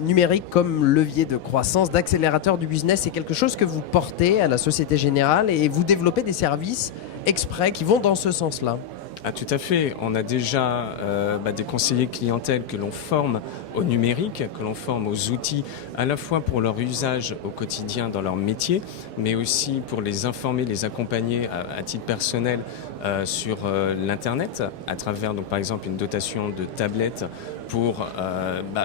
numérique comme levier de croissance, d'accélérateur du business, c'est quelque chose que vous portez à la Société Générale et vous développez des services exprès qui vont dans ce sens-là. Ah, tout à fait. On a déjà des conseillers clientèle que l'on forme au numérique, que l'on forme aux outils, à la fois pour leur usage au quotidien dans leur métier, mais aussi pour les informer, les accompagner à titre personnel sur l'Internet, à travers donc, par exemple une dotation de tablettes pour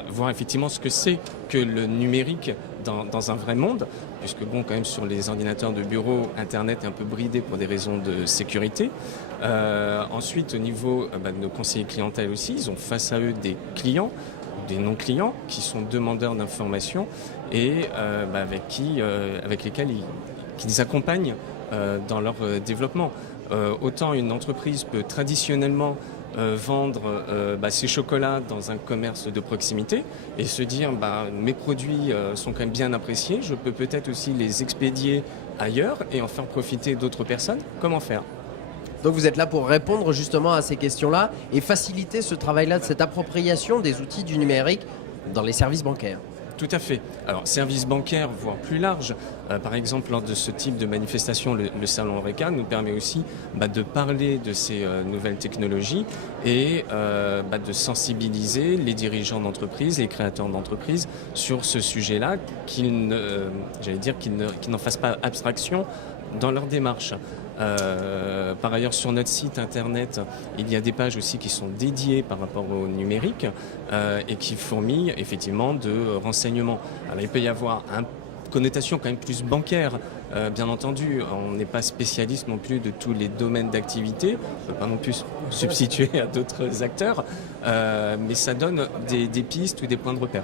voir effectivement ce que c'est que le numérique dans un vrai monde, puisque bon, quand même sur les ordinateurs de bureau, Internet est un peu bridé pour des raisons de sécurité. Ensuite, au niveau de nos conseillers clientèle aussi, ils ont face à eux des clients, des non-clients qui sont demandeurs d'informations et avec lesquels qui les accompagnent dans leur développement. Autant une entreprise peut traditionnellement vendre ses chocolats dans un commerce de proximité et se dire mes produits sont quand même bien appréciés, je peux peut-être aussi les expédier ailleurs et en faire profiter d'autres personnes. Comment faire ? Donc vous êtes là pour répondre justement à ces questions-là et faciliter ce travail-là de cette appropriation des outils du numérique dans les services bancaires. Tout à fait. Alors, service bancaire, voire plus large. Par exemple, lors de ce type de manifestation, le Salon Horeca nous permet aussi de parler de ces nouvelles technologies et de sensibiliser les dirigeants d'entreprise, les créateurs d'entreprise sur ce sujet-là, qu'ils n'en fassent pas abstraction dans leur démarche. Par ailleurs, sur notre site internet, il y a des pages aussi qui sont dédiées par rapport au numérique et qui fourmillent effectivement de renseignements. Alors, il peut y avoir une connotation quand même plus bancaire, bien entendu. On n'est pas spécialiste non plus de tous les domaines d'activité, on ne peut pas non plus substituer à d'autres acteurs, mais ça donne des pistes ou des points de repère.